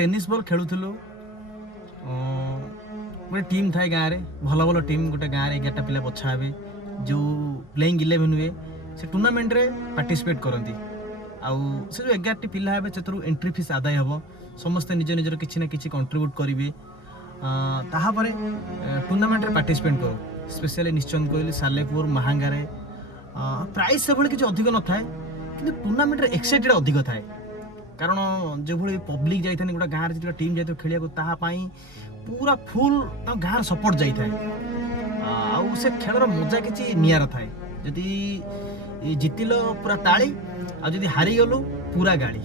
Tennis ball खेलुलु गोटे team थाए गाँव में भल भल टीम गोटे गाँव में 11टा पिला बछा हे जो प्लेइंग 11 हुए से टूर्नामेंट रे पार्टिसिपेट करती आउ से जो 11टी पिला हे से एंट्री फीस आदाय हम समस्ते निज निजर किसी ना कि कंट्रीब्यूट करेंगे तापर टूर्नामेंट रे पार्टिसिपेट करो स्पेशली निश्चंद कहली सालेपुर महांगारे प्राइस से किसी अधिक न थाए कि टूर्नामेंट रे एक्साइटेड अधिक थाए कारण जो भाई पब्लिक जाता गोटे गाँव जो टीम जाए खेलिया पूरा फुल गाँव सपोर्ट जाए आउ से खेलर मजा किसी नियारा थाए जदि जितिल पूरा ताली आदि हारी गलु पूरा गाड़ी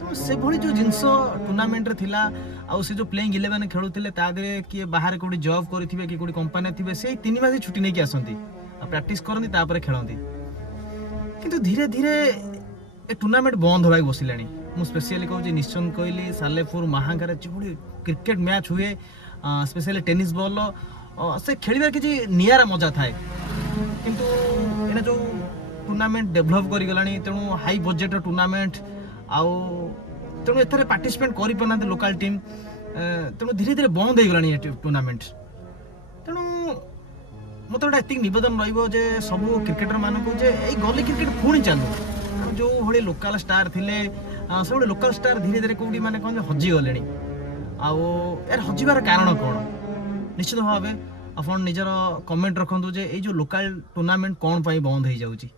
तो से भली जो जिनस टूर्नामेंट रे थिला आउ से जो प्लेइंग 11 खेलुले तादे किए बाहर कोडी जॉब करिथिबे कि कोडी कंपनी थिबे से 3 मास छुट्टी नहीं आसंती प्रैक्टिस करंती तापर खेलंती किंतु धीरे धीरे ए टूर्नामेंट बंद होबाक बसिलानी मु स्पेशली कहूँ निश्चंद कहली सालेपुर महांगार जो क्रिकेट मैच हुए स्पेशली टेनिस बॉल से खेलिबार किसी नियारा मजा थाए किंतु एना जो टूर्नामेंट डेभलप करी गलानी तेणु हाई बजेट टूर्नामेंट आउ तेणु एथरे पार्टिसिपेट करि पना लोकल टीम तेणु धीरे धीरे बंद हो गलानी टूर्नामेंट तेणु मत गोटे एतिक निवेदन रही सब क्रिकेटर मानक गली क्रिकेट पुणी चलू जो भाई लोकल स्टार थिले सब लोकल स्टार धीरे धीरे कौटी माने कहते हजिगले आउ यार हजिबार कारण कौन निश्चित भाव आप निजर कमेंट रखु जो लोकल टूर्नामेंट कौन बंद हो जाऊँगी।